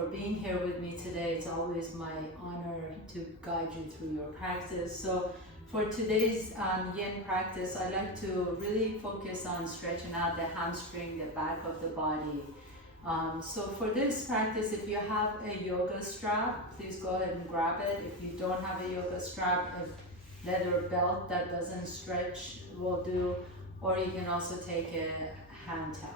for being here with me today. It's always my honor to guide you through your practice. So for today's Yin practice, I like to really focus on stretching out the hamstring, the back of the body. So for this practice, if you have a yoga strap, please go ahead and grab it. If you don't have a yoga strap, a leather belt that doesn't stretch will do, or you can also take a hand towel.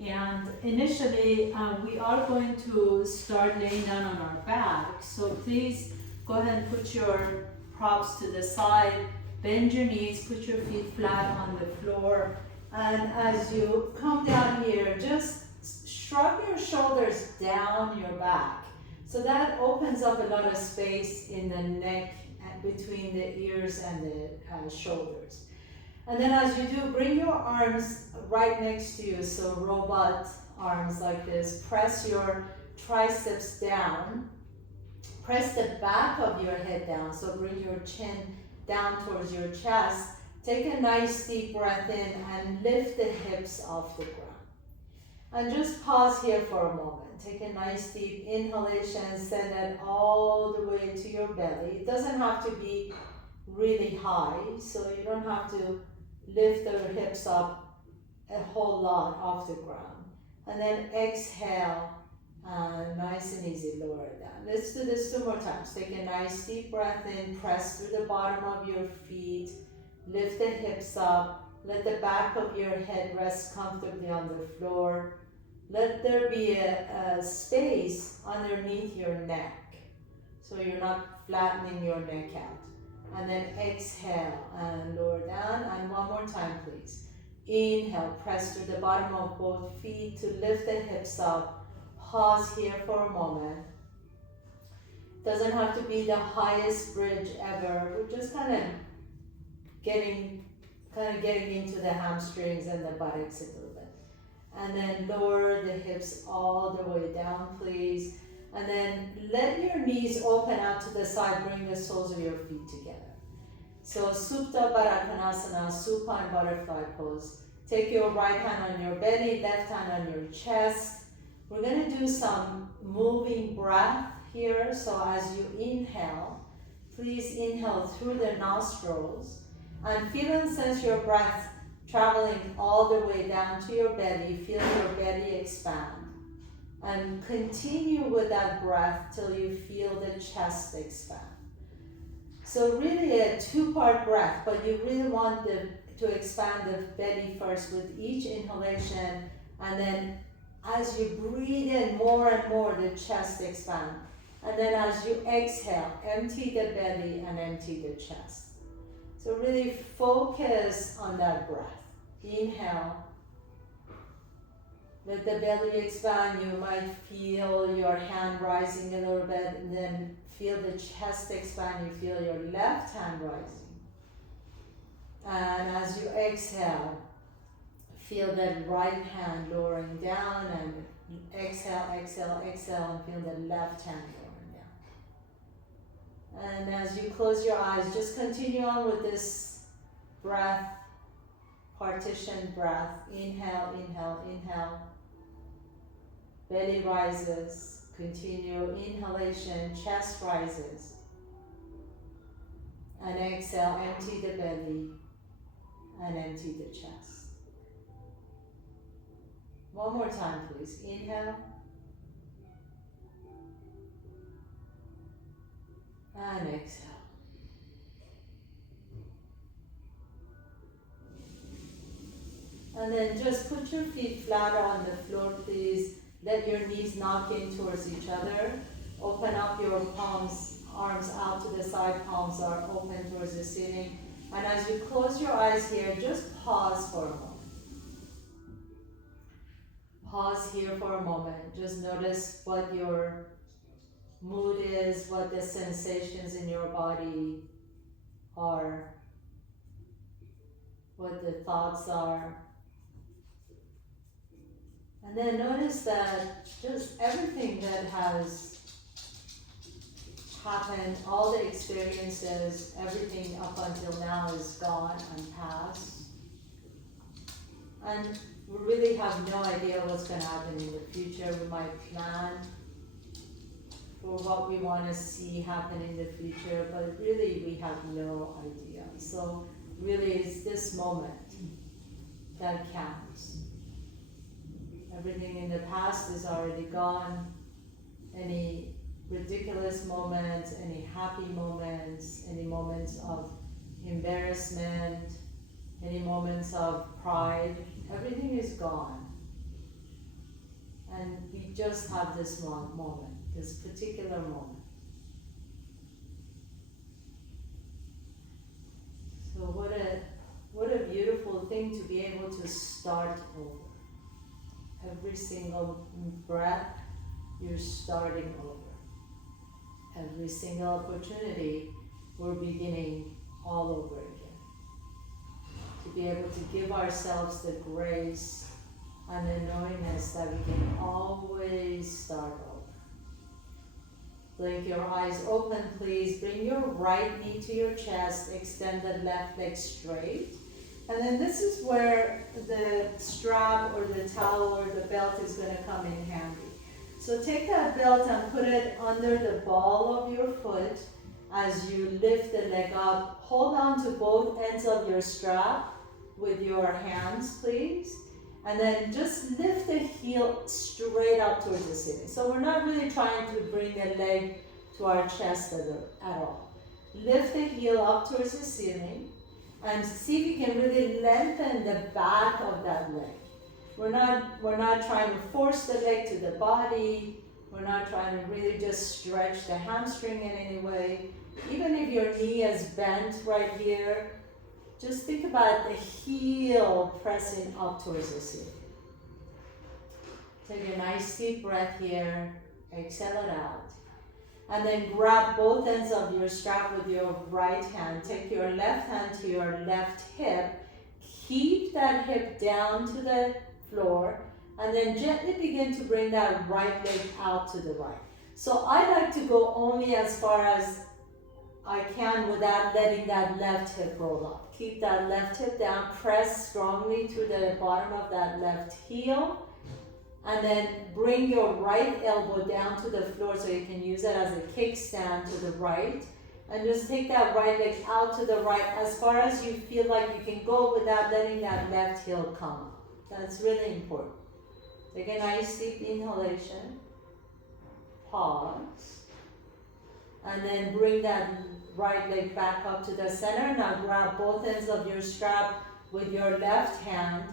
And initially, we are going to start laying down on our back. So please go ahead and put your props to the side, bend your knees, put your feet flat on the floor. And as you come down here, just shrug your shoulders down your back. So that opens up a lot of space in the neck and between the ears and the shoulders. And then as you do, bring your arms right next to you, so robot arms like this. Press your triceps down. Press the back of your head down, so bring your chin down towards your chest. Take a nice deep breath in and lift the hips off the ground. And just pause here for a moment. Take a nice deep inhalation, send it all the way to your belly. It doesn't have to be really high, so you don't have to lift the hips up a whole lot off the ground. And then exhale, nice and easy, lower it down. Let's do this 2 more times. Take a nice deep breath in, press through the bottom of your feet, lift the hips up, let the back of your head rest comfortably on the floor. Let there be a space underneath your neck, so you're not flattening your neck out. And then exhale and lower down. And one more time, please. Inhale, press to the bottom of both feet to lift the hips up. Pause here for a moment. Doesn't have to be the highest bridge ever. We're just kind of getting into the hamstrings and the buttocks a little bit. And then lower the hips all the way down, please. And then let your knees open out to the side, bring the soles of your feet together. So Supta Baddha Konasana, supine butterfly pose. Take your right hand on your belly, left hand on your chest. We're going to do some moving breath here. So as you inhale, please inhale through the nostrils and feel and sense your breath traveling all the way down to your belly. Feel your belly expand. And continue with that breath till you feel the chest expand. So really a 2-part breath, but you really want to expand the belly first with each inhalation, and then as you breathe in more and more, the chest expand. And then as you exhale, empty the belly and empty the chest. So really focus on that breath. Inhale. Let the belly expand. You might feel your hand rising a little bit, and then feel the chest expand. You feel your left hand rising. And as you exhale, feel that right hand lowering down, and exhale, exhale, exhale, and feel the left hand lowering down. And as you close your eyes, just continue on with this breath, partition breath. Inhale, inhale, inhale. Belly rises. Continue inhalation, chest rises. And exhale, empty the belly and empty the chest. One more time, please. Inhale. And exhale. And then just put your feet flat on the floor, please. Let your knees knock in towards each other. Open up your palms, arms out to the side, palms are open towards the ceiling. And as you close your eyes here, just pause for a moment. Pause here for a moment. Just notice what your mood is, what the sensations in your body are, what the thoughts are. And then notice that just everything that has happened, all the experiences, everything up until now is gone and past. And we really have no idea what's going to happen in the future. We might plan for what we want to see happen in the future, but really we have no idea. So really it's this moment that counts. Everything in the past is already gone. Any ridiculous moments, any happy moments, any moments of embarrassment, any moments of pride, everything is gone. And we just have this one moment, this particular moment. So what a beautiful thing to be able to start over. Every single breath, you're starting over. Every single opportunity, we're beginning all over again. To be able to give ourselves the grace and the knowingness that we can always start over. Blink your eyes open, please. Bring your right knee to your chest. Extend the left leg straight. And then this is where the strap or the towel or the belt is going to come in handy. So take that belt and put it under the ball of your foot as you lift the leg up. Hold on to both ends of your strap with your hands, please. And then just lift the heel straight up towards the ceiling. So we're not really trying to bring the leg to our chest at all. Lift the heel up towards the ceiling and see if you can really lengthen the back of that leg. We're not trying to force the leg to the body. We're not trying to really just stretch the hamstring in any way. Even if your knee is bent right here, just think about the heel pressing up towards the ceiling. Take a nice deep breath here. Exhale it out. And then grab both ends of your strap with your right hand. Take your left hand to your left hip. Keep that hip down to the floor. And then gently begin to bring that right leg out to the right. So I like to go only as far as I can without letting that left hip roll up. Keep that left hip down, press strongly to the bottom of that left heel, and then bring your right elbow down to the floor so you can use it as a kickstand to the right. And just take that right leg out to the right as far as you feel like you can go without letting that left heel come up. That's really important. Take a nice deep inhalation. Pause. And then bring that right leg back up to the center. Now grab both ends of your strap with your left hand.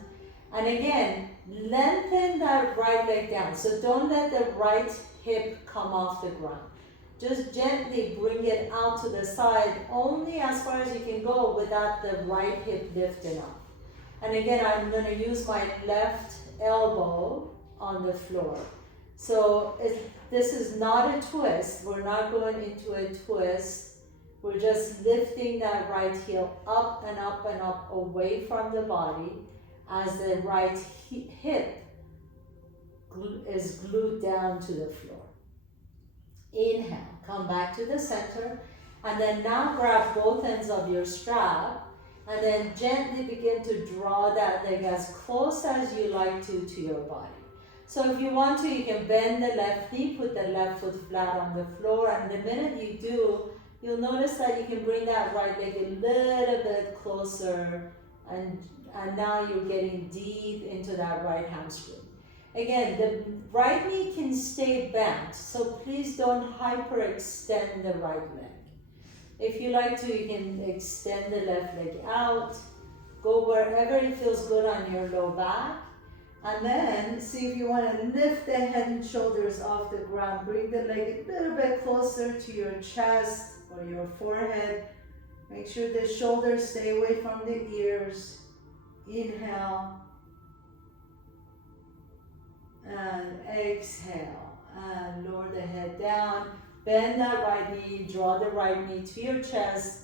And again, lengthen that right leg down. So don't let the right hip come off the ground. Just gently bring it out to the side, only as far as you can go without the right hip lifting up. And again, I'm going to use my left elbow on the floor. So this is not a twist. We're not going into a twist. We're just lifting that right heel up and up and up away from the body as the right hip is glued down to the floor. Inhale, come back to the center, and then now grab both ends of your strap, and then gently begin to draw that leg as close as you like to your body. So if you want to, you can bend the left knee, put the left foot flat on the floor, and the minute you do, you'll notice that you can bring that right leg a little bit closer, and now you're getting deep into that right hamstring. Again, the right knee can stay bent, so please don't hyperextend the right leg. If you like to, you can extend the left leg out, go wherever it feels good on your low back, and then see if you want to lift the head and shoulders off the ground. Bring the leg a little bit closer to your chest or your forehead. Make sure the shoulders stay away from the ears. Inhale. And exhale. And lower the head down. Bend that right knee. Draw the right knee to your chest.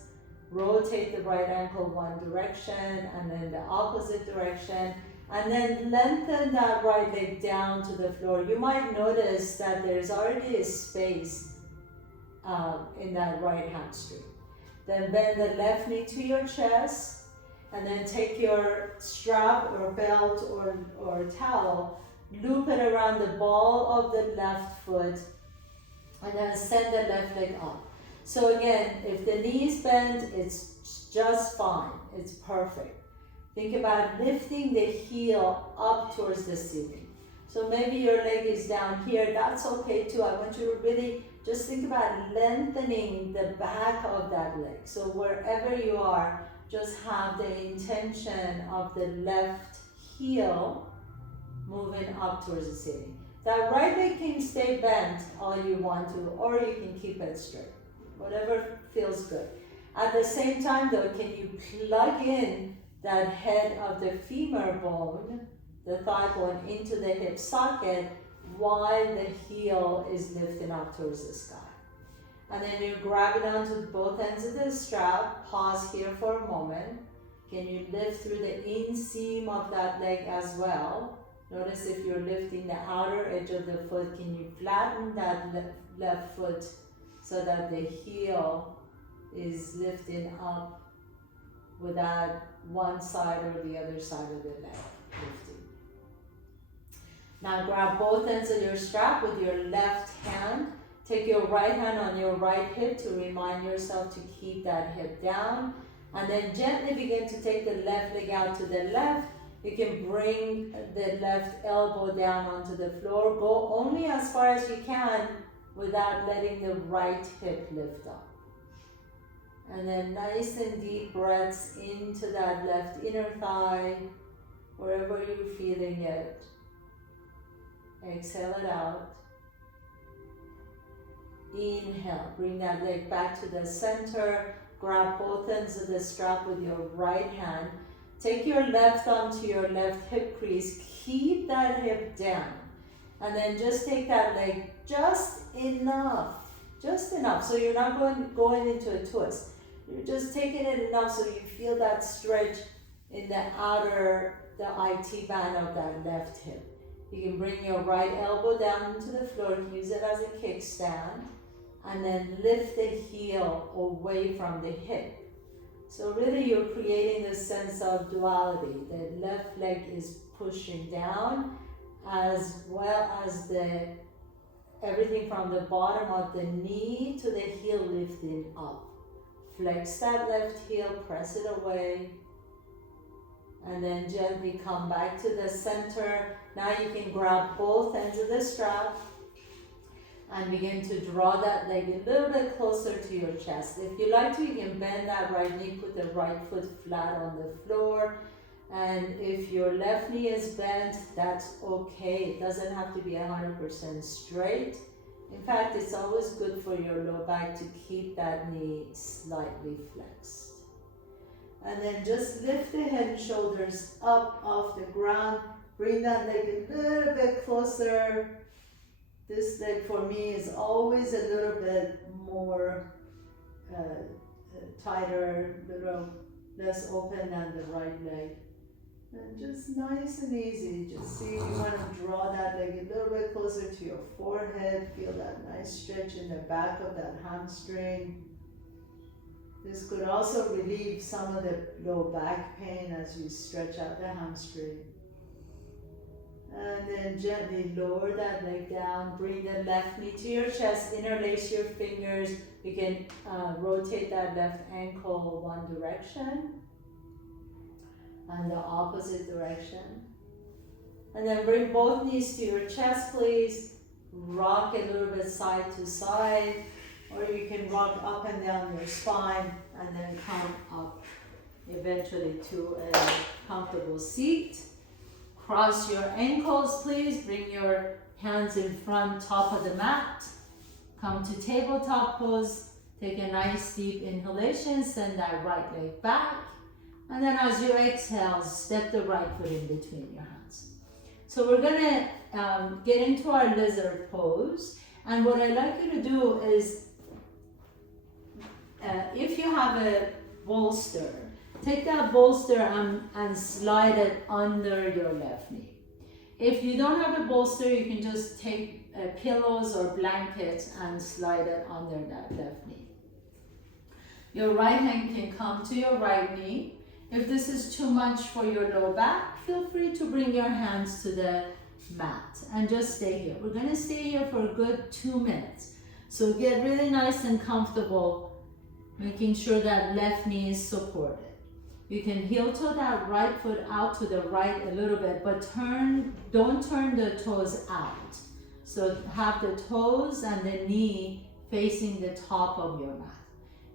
Rotate the right ankle one direction and then the opposite direction. And then lengthen that right leg down to the floor. You might notice that there's already a space in that right hamstring. Then bend the left knee to your chest, and then take your strap or belt or towel, loop it around the ball of the left foot, And then send the left leg up. So again, if the knee is bent, it's just fine. It's perfect. Think about lifting the heel up towards the ceiling. So maybe your leg is down here. That's okay too. I want you to really just think about lengthening the back of that leg. So wherever you are, just have the intention of the left heel moving up towards the ceiling. That right leg can stay bent all you want to, or you can keep it straight. Whatever feels good. At the same time though, can you plug in that head of the femur bone, the thigh bone, into the hip socket while the heel is lifting up towards the sky. And then you're grabbing onto both ends of the strap. Pause here for a moment. Can you lift through the inseam of that leg as well? Notice if you're lifting the outer edge of the foot, can you flatten that left foot so that the heel is lifting up without one side or the other side of the leg lifting. Now grab both ends of your strap with your left hand. Take your right hand on your right hip to remind yourself to keep that hip down. And then gently begin to take the left leg out to the left. You can bring the left elbow down onto the floor. Go only as far as you can without letting the right hip lift up. And then nice and deep breaths into that left inner thigh, wherever you're feeling it. Exhale it out. Inhale, bring that leg back to the center. Grab both ends of the strap with your right hand. Take your left arm to your left hip crease. Keep that hip down. And then just take that leg just enough. So you're not going into a twist. You're just taking it enough so you feel that stretch in the the IT band of that left hip. You can bring your right elbow down into the floor, use it as a kickstand, and then lift the heel away from the hip. So really you're creating this sense of duality. The left leg is pushing down as well as everything from the bottom of the knee to the heel lifting up. Flex that left heel, press it away, and then gently come back to the center. Now you can grab both ends of the strap and begin to draw that leg a little bit closer to your chest. If you like to, you can bend that right knee, put the right foot flat on the floor. And if your left knee is bent, that's okay. It doesn't have to be 100% straight. In fact, it's always good for your low back to keep that knee slightly flexed. And then just lift the head and shoulders up off the ground. Bring that leg a little bit closer. This leg for me is always a little bit more tighter, a little less open than the right leg. And just nice and easy. Just see if you want to draw that leg a little bit closer to your forehead. Feel that nice stretch in the back of that hamstring. This could also relieve some of the low back pain as you stretch out the hamstring. And then gently lower that leg down. Bring the left knee to your chest. Interlace your fingers. You can rotate that left ankle one direction and the opposite direction. And then bring both knees to your chest, please. Rock a little bit side to side, or you can rock up and down your spine and then come up eventually to a comfortable seat. Cross your ankles, please. Bring your hands in front, top of the mat. Come to tabletop pose. Take a nice deep inhalation. Send that right leg back. And then as you exhale, step the right foot in between your hands. So we're gonna get into our lizard pose. And what I'd like you to do is, if you have a bolster, take that bolster and slide it under your left knee. If you don't have a bolster, you can just take pillows or blankets and slide it under that left knee. Your right hand can come to your right knee. If this is too much for your low back, feel free to bring your hands to the mat and just stay here. We're going to stay here for a good 2 minutes. So get really nice and comfortable, making sure that left knee is supported. You can heel toe that right foot out to the right a little bit, but don't turn the toes out. So have the toes and the knee facing the top of your mat.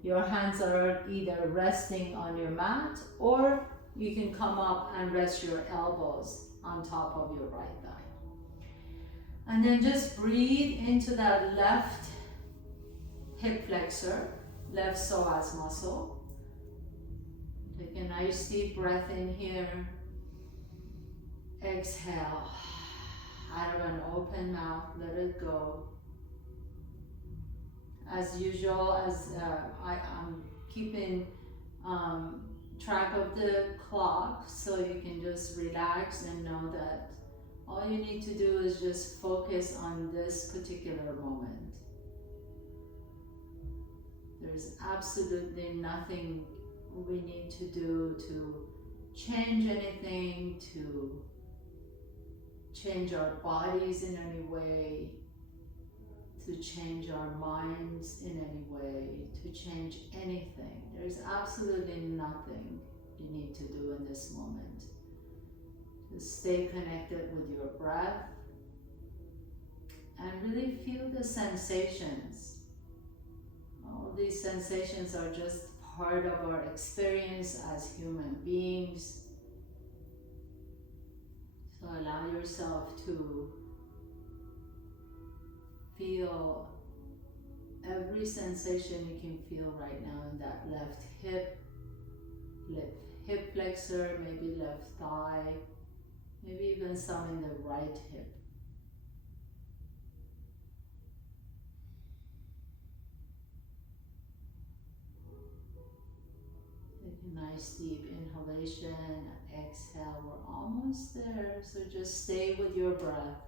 Your hands are either resting on your mat, or you can come up and rest your elbows on top of your right thigh. And then just breathe into that left hip flexor, left psoas muscle. Take a nice deep breath in here. Exhale. Out of an open mouth, let it go. As usual, I'm keeping track of the clock, so you can just relax and know that all you need to do is just focus on this particular moment. There's absolutely nothing we need to do to change anything, to change our bodies in any way, to change our minds in any way, to change anything. There's absolutely nothing you need to do in this moment. Just stay connected with your breath and really feel the sensations. All these sensations are just part of our experience as human beings. So allow yourself to feel every sensation you can feel right now in that left hip flexor, maybe left thigh, maybe even some in the right hip. Nice deep inhalation and exhale. We're almost there, so just stay with your breath.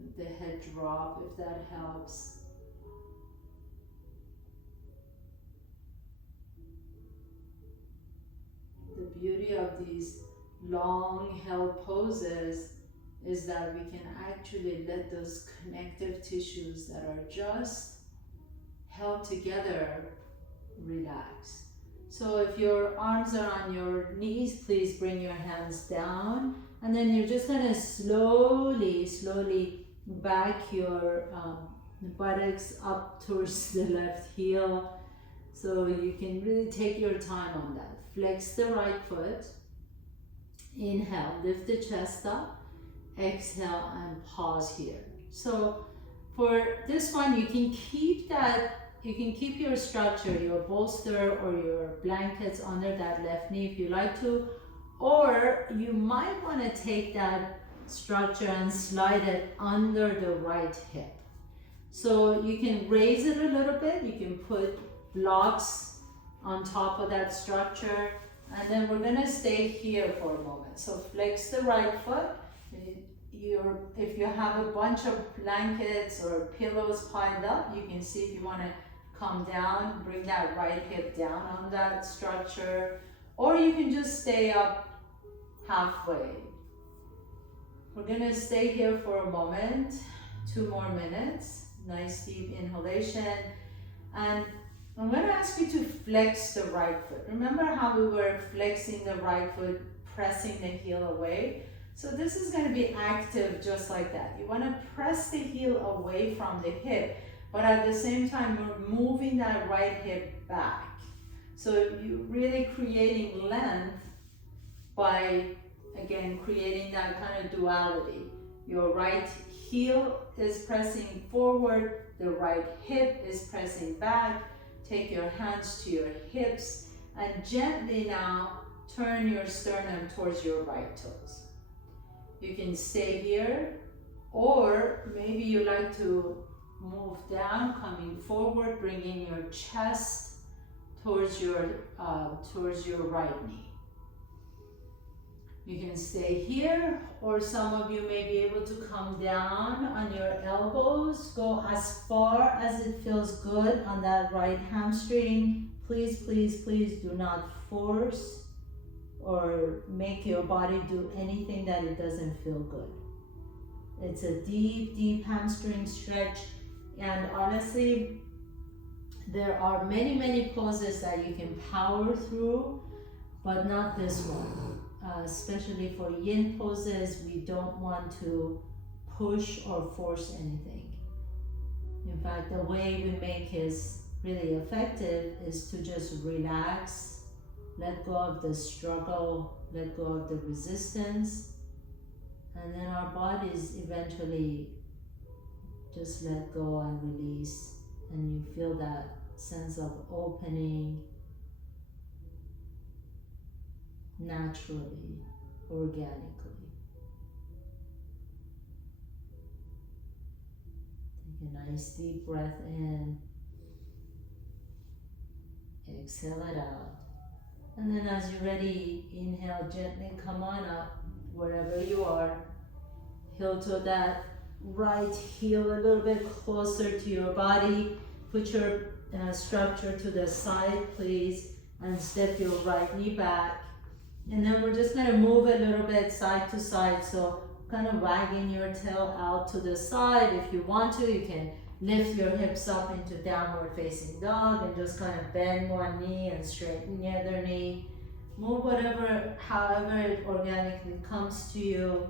Let the head drop if that helps. The beauty of these long held poses is that we can actually let those connective tissues that are just held together relax. So if your arms are on your knees, please bring your hands down, and then you're just going to slowly back your buttocks up towards the left heel. So you can really take your time on that. Flex the right foot. Inhale, lift the chest up. Exhale and pause here. So for this one, you can keep your structure, your bolster or your blankets under that left knee if you like to, or you might want to take that structure and slide it under the right hip. So you can raise it a little bit, you can put blocks on top of that structure, and then we're gonna stay here for a moment. So flex the right foot. If you have a bunch of blankets or pillows piled up, you can see if you wanna come down, bring that right hip down on that structure, or you can just stay up halfway. We're gonna stay here for a moment, 2 more minutes. Nice deep inhalation, and I'm going to ask you to flex the right foot. Remember how we were flexing the right foot, pressing the heel away? So this is going to be active just like that. You want to press the heel away from the hip, but at the same time, we're moving that right hip back. So you're really creating length by, again, creating that kind of duality. Your right heel is pressing forward, the right hip is pressing back. Take your hands to your hips and gently now turn your sternum towards your right toes. You can stay here, or maybe you like to move down, coming forward, bringing your chest towards your right knee. You can stay here, or some of you may be able to come down on your elbows. Go as far as it feels good on that right hamstring. Please, please, please do not force or make your body do anything that it doesn't feel good. It's a deep, deep hamstring stretch. And honestly, there are many, many poses that you can power through, but not this one. Especially for yin poses, we don't want to push or force anything. In fact, the way we make it really effective is to just relax, let go of the struggle, let go of the resistance, and then our bodies eventually just let go and release, and you feel that sense of opening naturally, organically. Take a nice deep breath in, exhale it out, and then as you're ready, inhale, gently come on up wherever you are. Heel to that right heel a little bit closer to your body. Put your structure to the side, please, and step your right knee back. And then we're just going to move a little bit side to side, so kind of wagging your tail out to the side. If you want to, you can lift your hips up into downward facing dog and just kind of bend one knee and straighten the other knee. Move however it organically comes to you.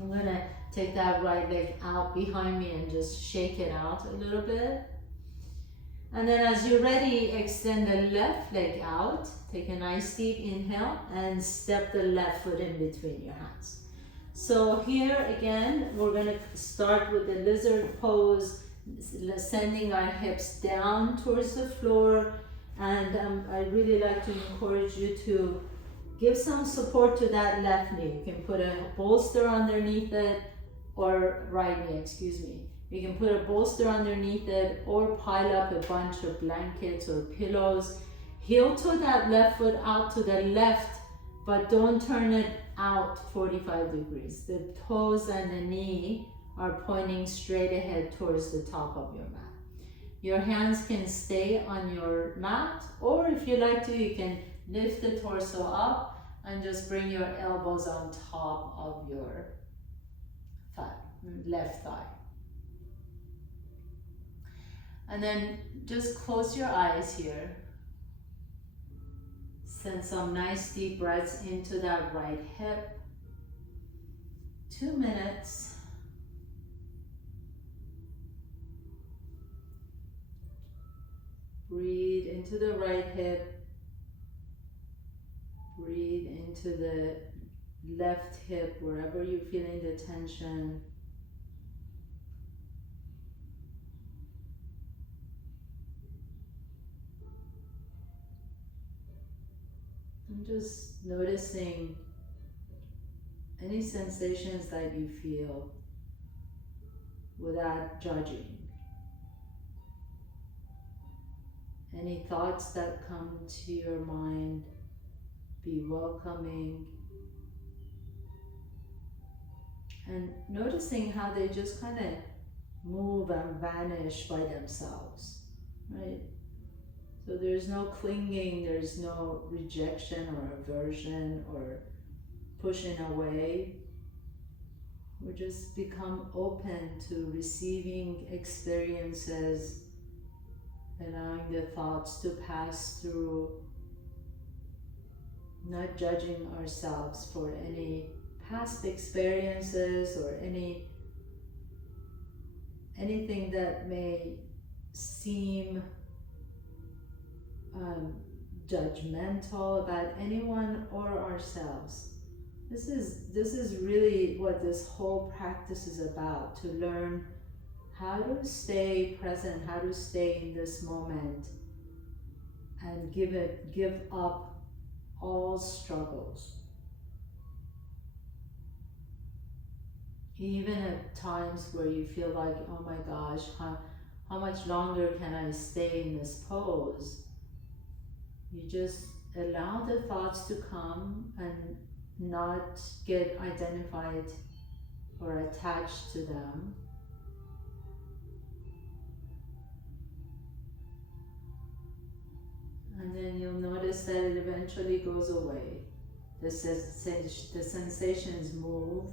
I'm going to take that right leg out behind me and just shake it out a little bit. And then as you're ready, extend the left leg out. Take a nice deep inhale and step the left foot in between your hands. So here again, we're going to start with the lizard pose, sending our hips down towards the floor. And I really like to encourage you to give some support to that left knee. You can put a bolster underneath it, or right knee, excuse me. You can put a bolster underneath it or pile up a bunch of blankets or pillows. Heel to that left foot out to the left, but don't turn it out 45 degrees. The toes and the knee are pointing straight ahead towards the top of your mat. Your hands can stay on your mat, or if you like to, you can lift the torso up and just bring your elbows on top of your thigh, left thigh. And then just close your eyes here. Send some nice deep breaths into that right hip. 2 minutes. Breathe into the right hip. Breathe into the left hip, wherever you're feeling the tension. And just noticing any sensations that you feel without judging. Any thoughts that come to your mind, be welcoming. And noticing how they just kind of move and vanish by themselves, right? So there's no clinging, there's no rejection or aversion or pushing away. We just become open to receiving experiences, allowing the thoughts to pass through, not judging ourselves for any past experiences or anything that may seem judgmental about anyone or ourselves. This is really what this whole practice is about, to learn how to stay present, how to stay in this moment and give up all struggles. Even at times where you feel like, oh my gosh, how much longer can I stay in this pose? You just allow the thoughts to come and not get identified or attached to them. And then you'll notice that it eventually goes away. The sensations move.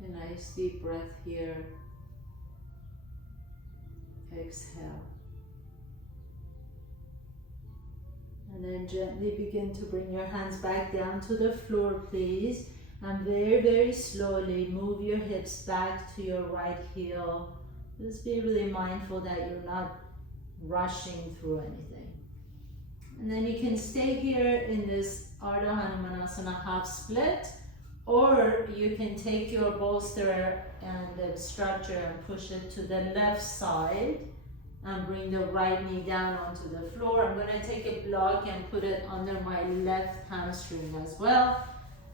Take a nice deep breath here. Exhale. And then gently begin to bring your hands back down to the floor, please. And very, very slowly move your hips back to your right heel. Just be really mindful that you're not rushing through anything. And then you can stay here in this Ardha Hanumanasana half split, or you can take your bolster and the structure and push it to the left side and bring the right knee down onto the floor. I'm going to take a block and put it under my left hamstring as well.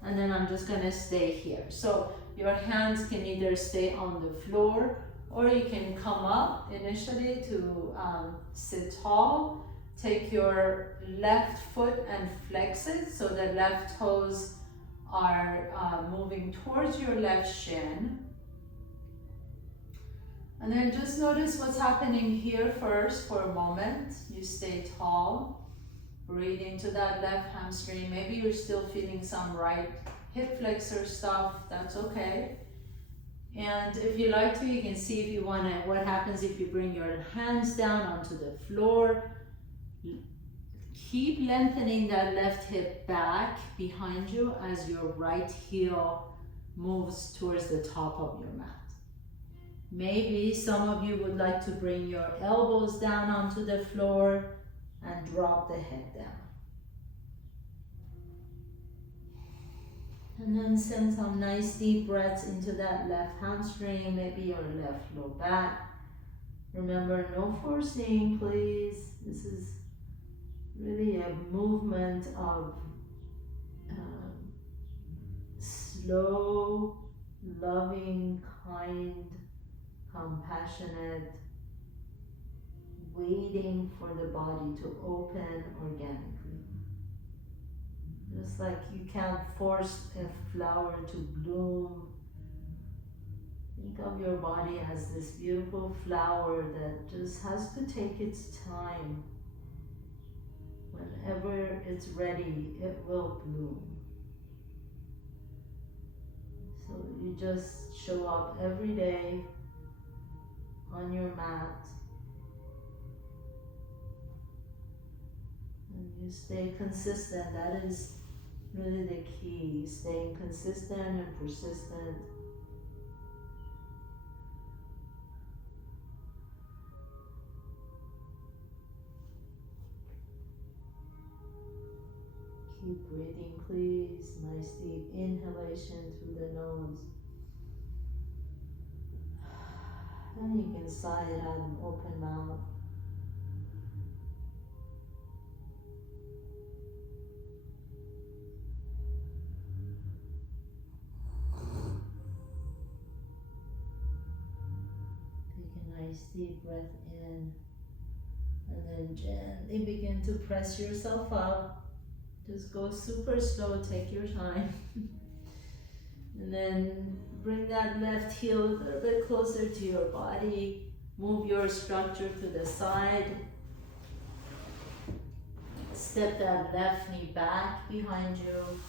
And then I'm just going to stay here. So your hands can either stay on the floor, or you can come up initially to sit tall. Take your left foot and flex it so the left toes are moving towards your left shin. And then just notice what's happening here first for a moment. You stay tall. Breathe into that left hamstring. Maybe you're still feeling some right hip flexor stuff. That's okay. And if you like to, you can see if you want to, what happens if you bring your hands down onto the floor. Keep lengthening that left hip back behind you as your right heel moves towards the top of your mat. Maybe some of you would like to bring your elbows down onto the floor and drop the head down. And then send some nice deep breaths into that left hamstring, maybe your left low back. Remember, no forcing, please. This is really a movement of slow, loving, kind, compassionate, waiting for the body to open organically. Just like you can't force a flower to bloom. Think of your as this beautiful flower that just has to take its time. Whenever it's ready, it will bloom. So you just show up every day on your mat. And you stay consistent. That is really the key. Staying consistent and persistent. Keep breathing, please. Nice deep inhalation through the nose. And you can sigh it out and open mouth. Take a nice deep breath in. And then gently begin to press yourself up. Just go super slow, take your time. And then bring that left heel a little bit closer to your body. Move your structure to the side. Step that left knee back behind you.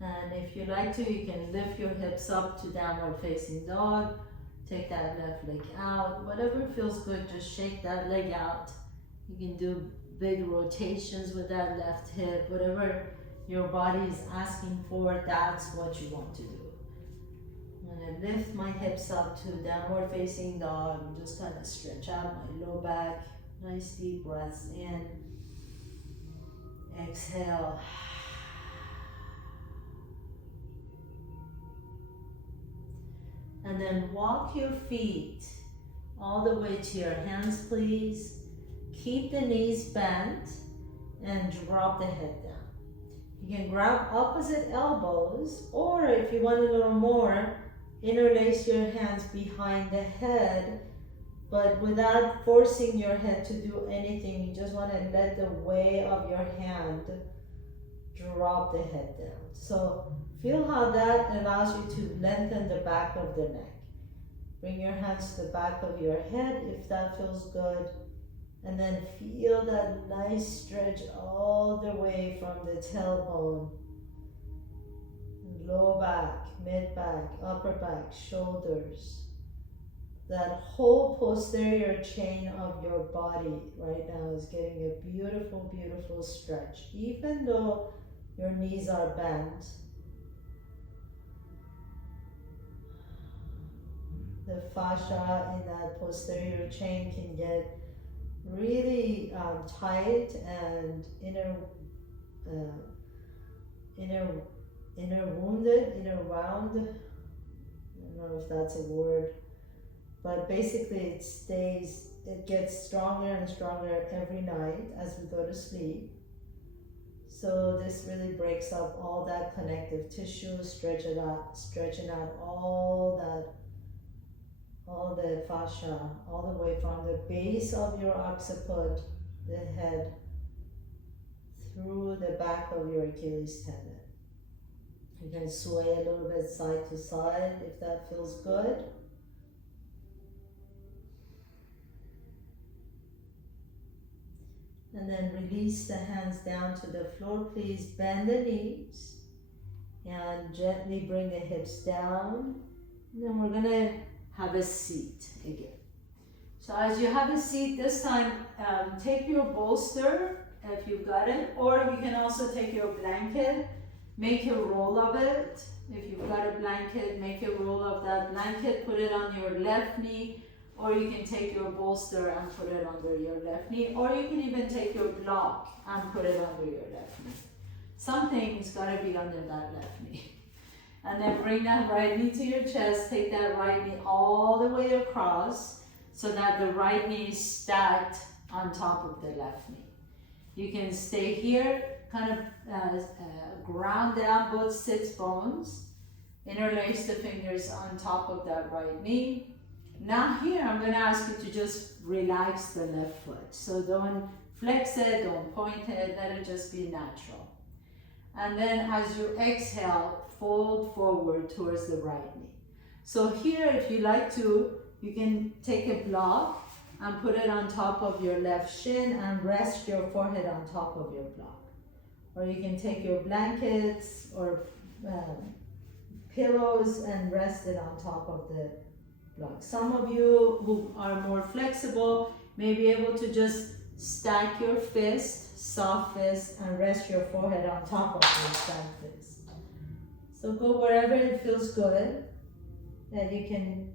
And if you like to, you can lift your hips up to downward facing dog. Take that left leg out. Whatever feels good, just shake that leg out. You can do big rotations with that left hip. Whatever your body is asking for, that's what you want to do. I'm going to lift my hips up to downward facing dog. I'm just going to stretch out my low back. Nice deep breaths in. Exhale. And then walk your feet all the way to your hands, please. Keep the knees bent and drop the head down. You can grab opposite elbows, or if you want a little more, interlace your hands behind the head, but without forcing your head to do anything. You just want to let the weight of your hand drop the head down. So feel how that allows you to lengthen the back of the neck. Bring your hands to the back of your head if that feels good. And then feel that nice stretch all the way from the tailbone, lower back, mid back, upper back, shoulders. That whole posterior chain of your body right now is getting a beautiful, beautiful stretch. Even though your knees are bent, the fascia in that posterior chain can get really tight and inner wounded, inner wound. I don't know if that's a word, but basically it gets stronger and stronger every night as we go to sleep. So this really breaks up all that connective tissue, stretching out all the fascia, all the way from the base of your occiput, the head, through the back of your Achilles tendon. You can sway a little bit side to side if that feels good. And then release the hands down to the floor. Please bend the knees and gently bring the hips down. And then we're gonna have a seat again. So as you have a seat this time, take your bolster if you've got it, or you can also take your blanket, make a roll of it. If you've got a blanket, make a roll of that blanket, put it on your left knee, or you can take your bolster and put it under your left knee, or you can even take your block and put it under your left knee. Something's gotta be under that left knee. And then bring that right knee to your chest, take that right knee all the way across so that the right knee is stacked on top of the left knee. You can stay here, kind of ground down both sits bones, interlace the fingers on top of that right knee. Now here, I'm gonna ask you to just relax the left foot. So don't flex it, don't point it, let it just be natural. And then as you exhale, fold forward towards the right knee. So here, if you like to, you can take a block and put it on top of your left shin and rest your forehead on top of your block. Or you can take your blankets or pillows and rest it on top of the block. Some of you who are more flexible may be able to just stack your fist, soft fist, and rest your forehead on top of your stacked fist. So go wherever it feels good, that you can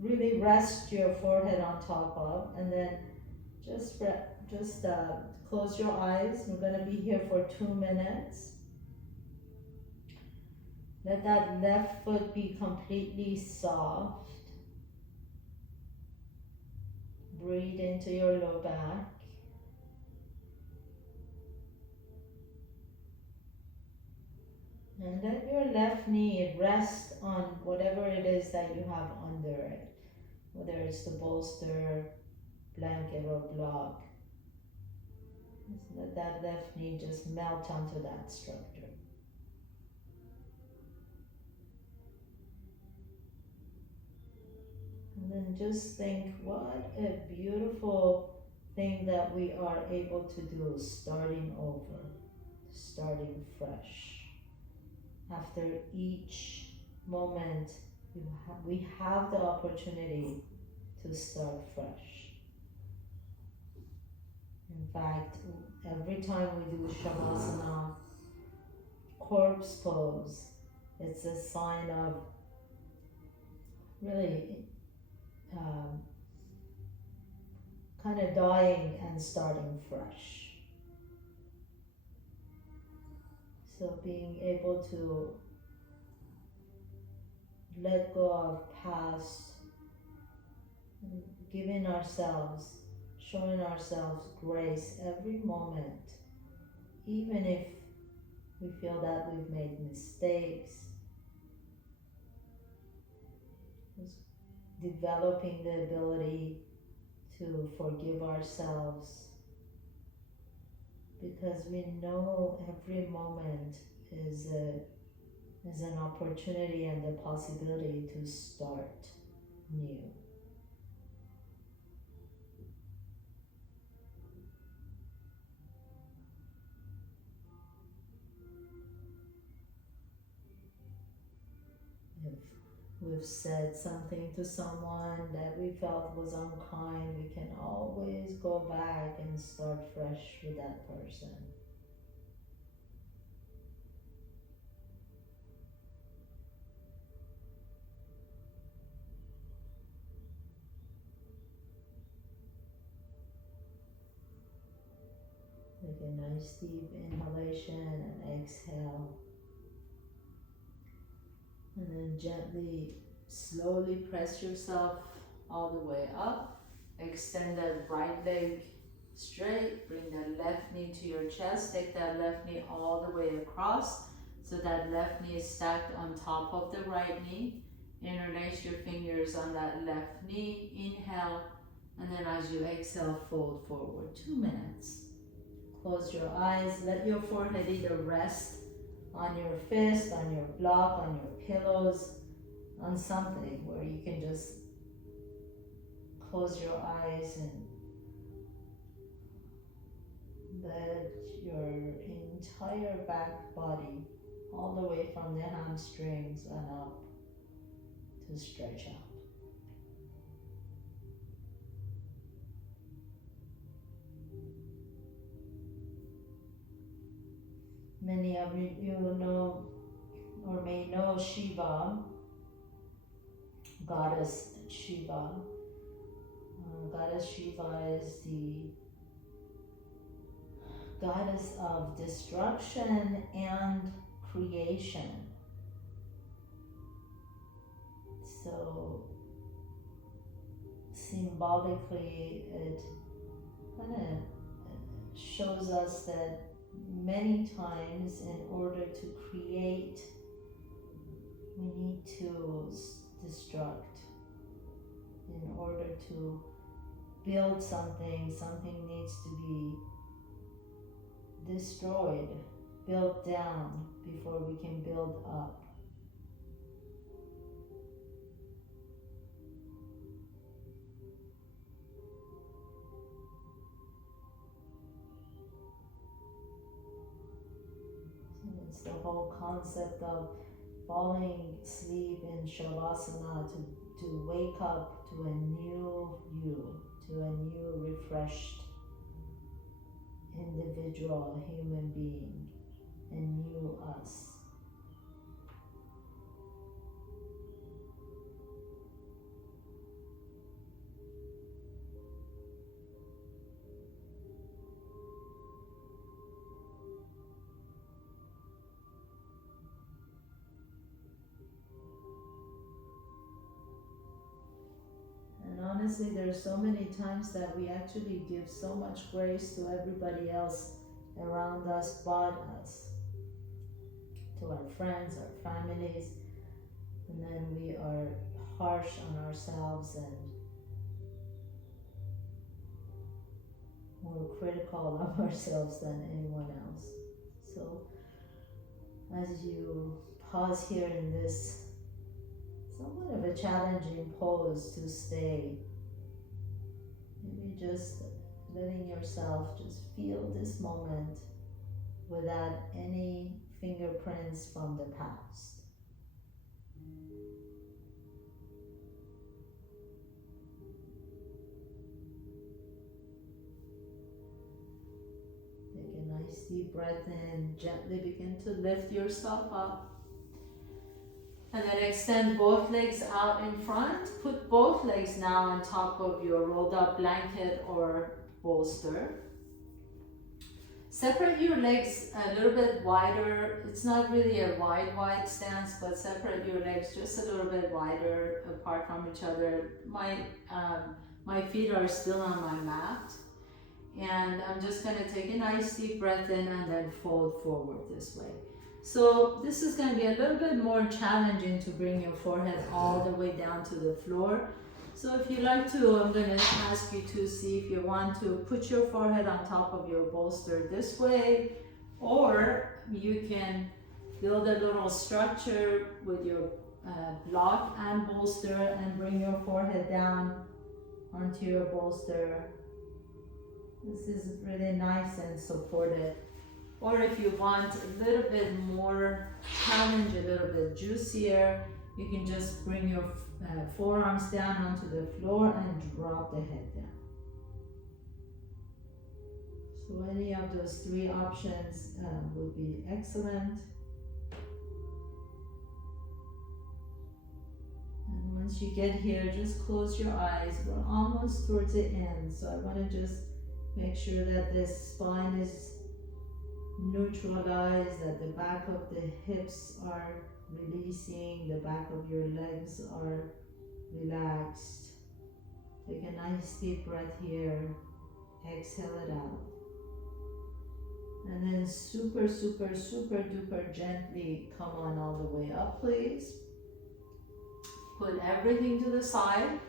really rest your forehead on top of, and then just close your eyes. We're going to be here for 2 minutes. Let that left foot be completely soft. Breathe into your low back. And let your left knee rest on whatever it is that you have under it, whether it's the bolster, blanket, or block. Just let that left knee just melt onto that structure. And then just think, what a beautiful thing that we are able to do, starting over, starting fresh. After each moment, we have the opportunity to start fresh. In fact, every time we do Shavasana, corpse pose, it's a sign of really kind of dying and starting fresh. So being able to let go of past, giving ourselves, showing ourselves grace every moment, even if we feel that we've made mistakes. Just developing the ability to forgive ourselves, because we know every moment is an opportunity and a possibility to start new. If we've said something to someone that we felt was unkind, we can always go back and start fresh with that person. Take a nice deep inhalation and exhale. And then gently, slowly press yourself all the way up. Extend that right leg straight. Bring that left knee to your chest. Take that left knee all the way across. So that left knee is stacked on top of the right knee. Interlace your fingers on that left knee. Inhale. And then as you exhale, fold forward. 2 minutes. Close your eyes. Let your forehead either rest on your fist, on your block, on your pillows, on something where you can just close your eyes and let your entire back body, all the way from the hamstrings and up, to stretch out. Many of you know or may know Shiva, goddess Shiva. Goddess Shiva is the goddess of destruction and creation. So symbolically, it kind of shows us that many times in order to create, we need to destruct. In order to build something, something needs to be destroyed, built down before we can build up. It's the whole concept of falling asleep in Shavasana to wake up to a new you, to a new refreshed individual human being, a new us. Honestly, there's so many times that we actually give so much grace to everybody else around us but us, to our friends, our families, and then we are harsh on ourselves and more critical of ourselves than anyone else. So as you pause here in this somewhat of a challenging pose to stay, maybe just letting yourself just feel this moment without any fingerprints from the past. Take a nice deep breath in, gently begin to lift yourself up. And then extend both legs out in front. Put both legs now on top of your rolled up blanket or bolster. Separate your legs a little bit wider. It's not really a wide stance, but separate your legs just a little bit wider apart from each other. My feet are still on my mat. And I'm just gonna take a nice deep breath in and then fold forward this way. So this is going to be a little bit more challenging to bring your forehead all the way down to the floor. So if you like to, I'm going to ask you to see if you want to put your forehead on top of your bolster this way, or you can build a little structure with your block and bolster and bring your forehead down onto your bolster. This is really nice and supported. Or if you want a little bit more challenge, a little bit juicier, you can just bring your forearms down onto the floor and drop the head down. So any of those three options would be excellent. And once you get here, just close your eyes. We're almost towards the end, so I want to just make sure that the spine is neutralized, that the back of the hips are releasing, the back of your legs are relaxed. Take a nice deep breath here, exhale it out. And then super, super, super duper gently come on all the way up, please. Put everything to the side.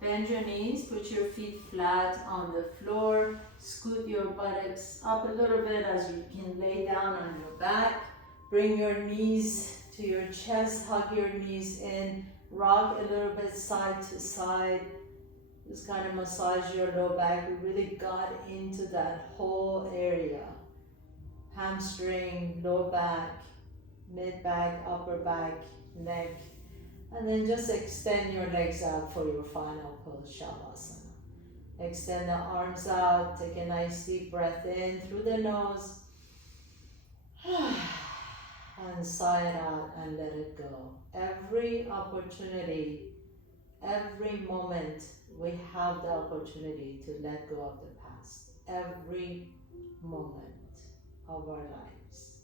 Bend your knees, put your feet flat on the floor, scoot your buttocks up a little bit as you can lay down on your back. Bring your knees to your chest, hug your knees in, rock a little bit side to side. Just kind of massage your low back. We really got into that whole area. Hamstring, low back, mid back, upper back, neck. And then just extend your legs out for your final pose, Shavasana. Extend the arms out, take a nice deep breath in through the nose. And sigh it out and let it go. Every opportunity, every moment, we have the opportunity to let go of the past. Every moment of our lives.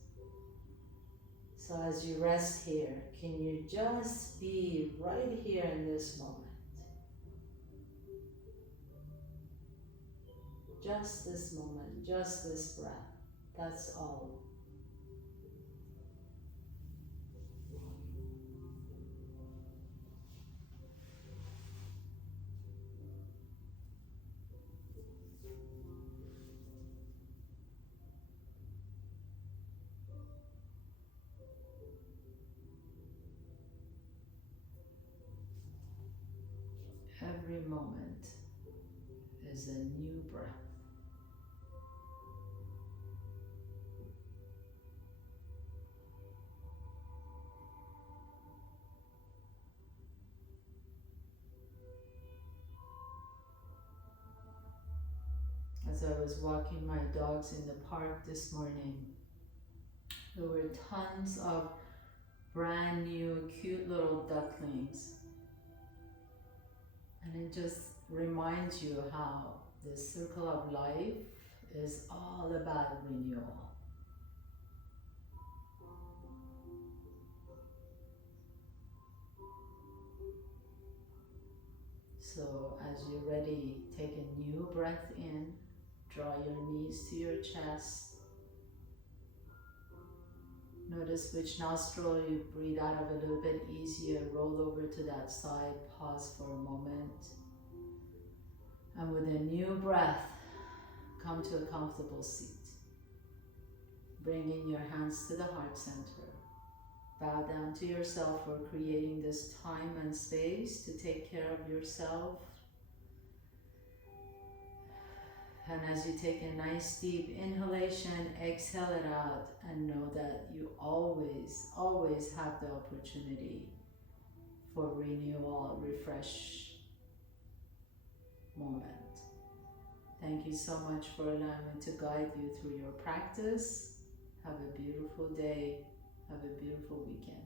So as you rest here, can you just be right here in this moment? Just this moment, just this breath. That's all. Every moment is a new breath. As I was walking my dogs in the park this morning, there were tons of brand new cute little ducklings. And it just reminds you how the circle of life is all about renewal. So as you're ready, take a new breath in, draw your knees to your chest. Notice which nostril you breathe out of a little bit easier, roll over to that side, pause for a moment. And with a new breath, come to a comfortable seat. Bring in your hands to the heart center. Bow down to yourself for creating this time and space to take care of yourself. And as you take a nice deep inhalation, exhale it out and know that you always, always have the opportunity for renewal, refresh moment. Thank you so much for allowing me to guide you through your practice. Have a beautiful day. Have a beautiful weekend.